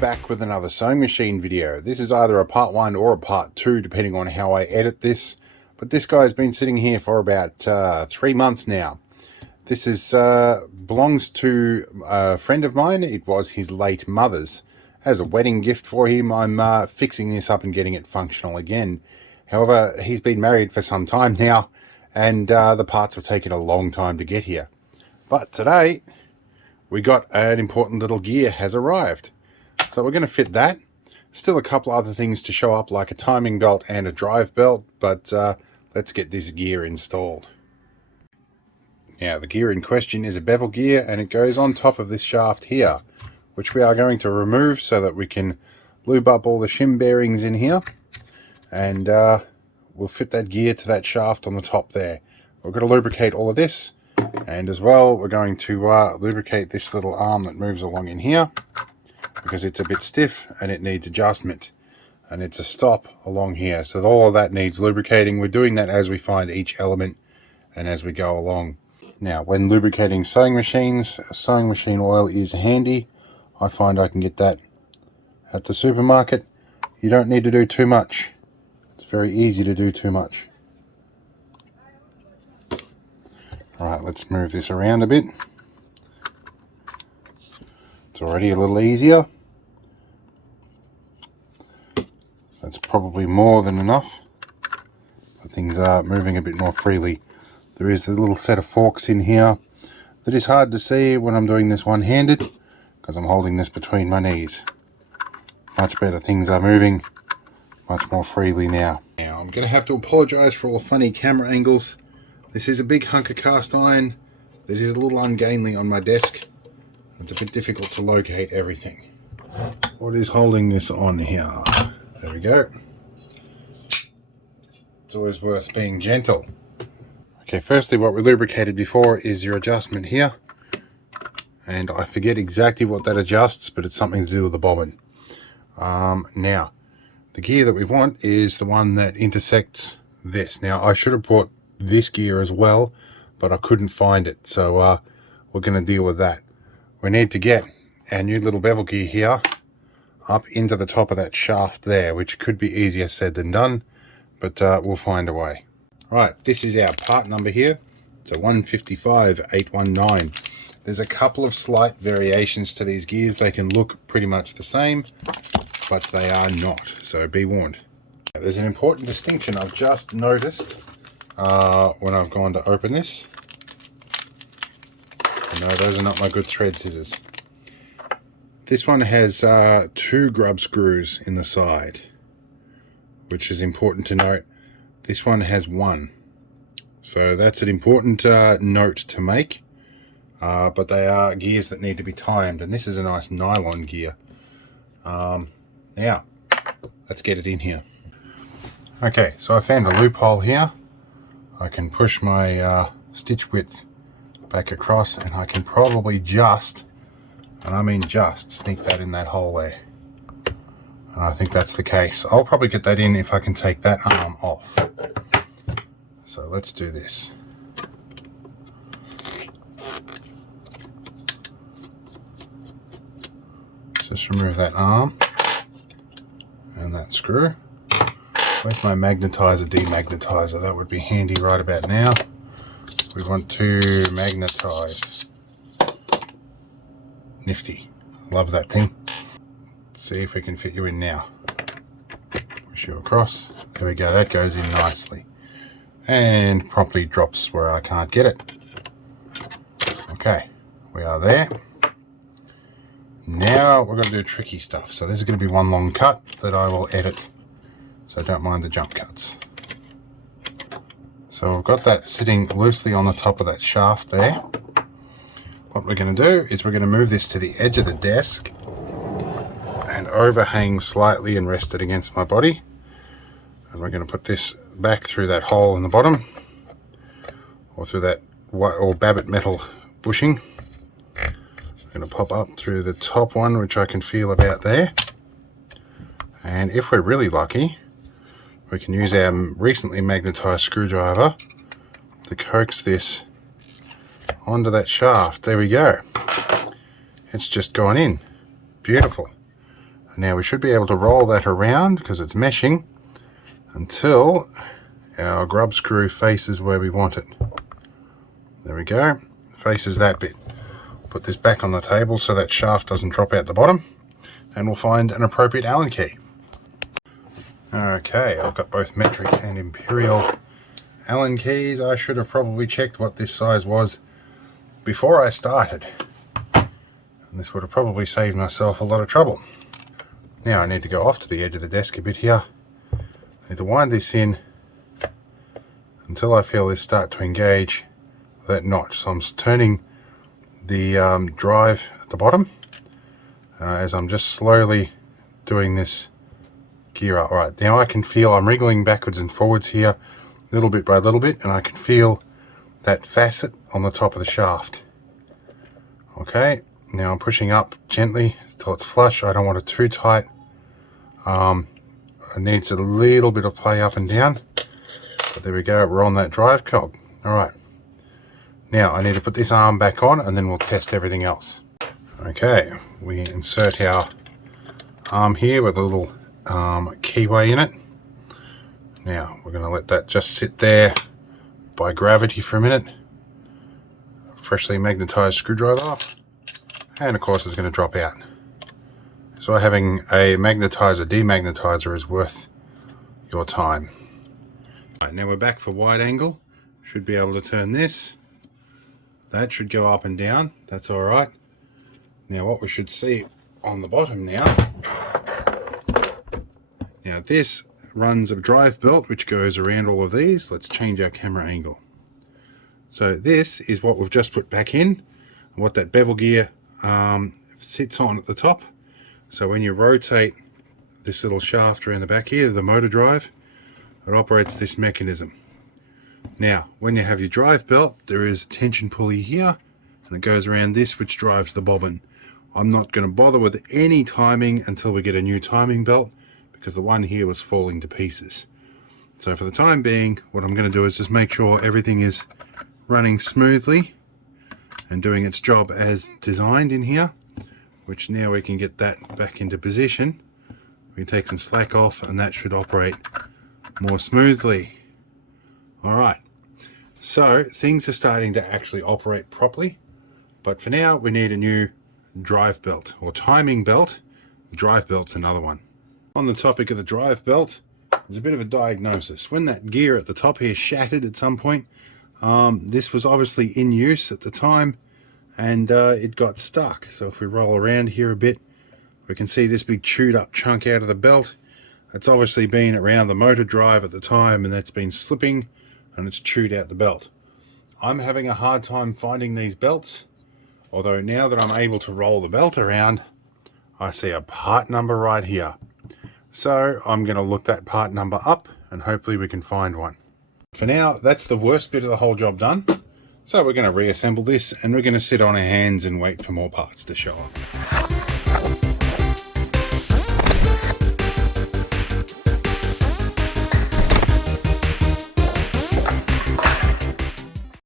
back with another sewing machine video. This is either a part 1 or a part 2 depending on how I edit this, but this guy's been sitting here for about 3 months now. This is belongs to a friend of mine. It was his late mother's. As a wedding gift for him, I'm fixing this up and getting it functional again. However, he's been married for some time now, and the parts have taken a long time to get here. But today we got an important little gear has arrived. So we're going to fit that. Still a couple other things to show up, like a timing belt and a drive belt, but let's get this gear installed. Now, the gear in question is a bevel gear, and it goes on top of this shaft here, which we are going to remove so that we can lube up all the shim bearings in here, and we'll fit that gear to that shaft on the top there. We're going to lubricate all of this, and as well we're going to lubricate this little arm that moves along in here, because it's a bit stiff and it needs adjustment, and it's a stop along here, so all of that needs lubricating. We're doing that as we find each element and as we go along. Now, when lubricating sewing machines, sewing machine oil is handy. I find I can get that at the supermarket. You don't need to do too much. It's very easy to do too much. Alright, let's move this around a bit. It's already a little easier. That's probably more than enough, but things are moving a bit more freely. There is a little set of forks in here that is hard to see when I'm doing this one-handed, because I'm holding this between my knees. Much better, things are moving much more freely now. Now I'm going to have to apologise for all the funny camera angles. This is a big hunk of cast iron that is a little ungainly on my desk. It's a bit difficult to locate everything. What is holding this on here? There we go. It's always worth being gentle. Okay, firstly, what we lubricated before is your adjustment here. And I forget exactly what that adjusts, but it's something to do with the bobbin. Now, the gear that we want is the one that intersects this. Now, I should have brought this gear as well, but I couldn't find it. So we're going to deal with that. We need to get our new little bevel gear here up into the top of that shaft there, which could be easier said than done, but we'll find a way. Right, this is our part number here. It's a 155819. There's a couple of slight variations to these gears. They can look pretty much the same, but they are not, so be warned. There's an important distinction I've just noticed when I've gone to open this. No, those are not my good thread scissors. This one has 2 grub screws in the side, which is important to note. This one has 1. So that's an important note to make. But they are gears that need to be timed, and this is a nice nylon gear. Now, let's get it in here. Okay, so I found a loophole here. I can push my stitch width back across, and I can probably just, and I mean just, sneak that in that hole there. And I think that's the case. I'll probably get that in if I can take that arm off. So let's do this. Just remove that arm and that screw. Where's my magnetizer, demagnetizer? That would be handy right about now. We want to magnetize. Nifty. Love that thing. Let's see if we can fit you in now. Push you across. There we go. That goes in nicely. And promptly drops where I can't get it. Okay. We are there. Now we're going to do tricky stuff. So this is going to be one long cut that I will edit. So don't mind the jump cuts. So I've got that sitting loosely on the top of that shaft there. What we're going to do is we're going to move this to the edge of the desk and overhang slightly and rest it against my body. And we're going to put this back through that hole in the bottom, or through that or babbitt metal bushing. I'm going to pop up through the top one, which I can feel about there. And if we're really lucky, we can use our recently magnetized screwdriver to coax this onto that shaft. There we go. It's just gone in. Beautiful. Now we should be able to roll that around because it's meshing until our grub screw faces where we want it. There we go, faces that bit. Put this back on the table so that shaft doesn't drop out the bottom, and we'll find an appropriate Allen key. Okay, I've got both metric and imperial Allen keys. I should have probably checked what this size was before I started. And this would have probably saved myself a lot of trouble. Now I need to go off to the edge of the desk a bit here. I need to wind this in until I feel this start to engage that notch. So I'm turning the drive at the bottom as I'm just slowly doing this gear up. Right, now I can feel I'm wriggling backwards and forwards here little bit by little bit, and I can feel that facet on the top of the shaft. Okay, now I'm pushing up gently until it's flush. I don't want it too tight. It needs a little bit of play up and down, but there we go, we're on that drive cog. Alright, now I need to put this arm back on and then we'll test everything else. Okay, we insert our arm here with a little keyway in it. Now we're going to let that just sit there by gravity for a minute. Freshly magnetized screwdriver, and of course it's going to drop out. So having a magnetizer demagnetizer is worth your time. Right, now we're back for wide angle. Should be able to turn this. That should go up and down. That's all right. Now what we should see on the bottom now. Now this runs a drive belt which goes around all of these. Let's change our camera angle. So this is what we've just put back in, and what that bevel gear sits on at the top. So when you rotate this little shaft around the back here, the motor drive, it operates this mechanism. Now, when you have your drive belt, there is a tension pulley here, and it goes around this, which drives the bobbin. I'm not going to bother with any timing until we get a new timing belt, because the one here was falling to pieces. So for the time being, what I'm going to do is just make sure everything is running smoothly and doing its job as designed in here, which now we can get that back into position. We can take some slack off and that should operate more smoothly. Alright, so things are starting to actually operate properly, but for now we need a new drive belt or timing belt. The drive belt's another one. On the topic of the drive belt, there's a bit of a diagnosis. When that gear at the top here shattered at some point, this was obviously in use at the time, and it got stuck. So if we roll around here a bit, we can see this big chewed up chunk out of the belt. It's obviously been around the motor drive at the time, and that's been slipping and it's chewed out the belt. I'm having a hard time finding these belts, although now that I'm able to roll the belt around, I see a part number right here. So I'm going to look that part number up and hopefully we can find one. For now, that's the worst bit of the whole job done. So we're going to reassemble this and we're going to sit on our hands and wait for more parts to show up.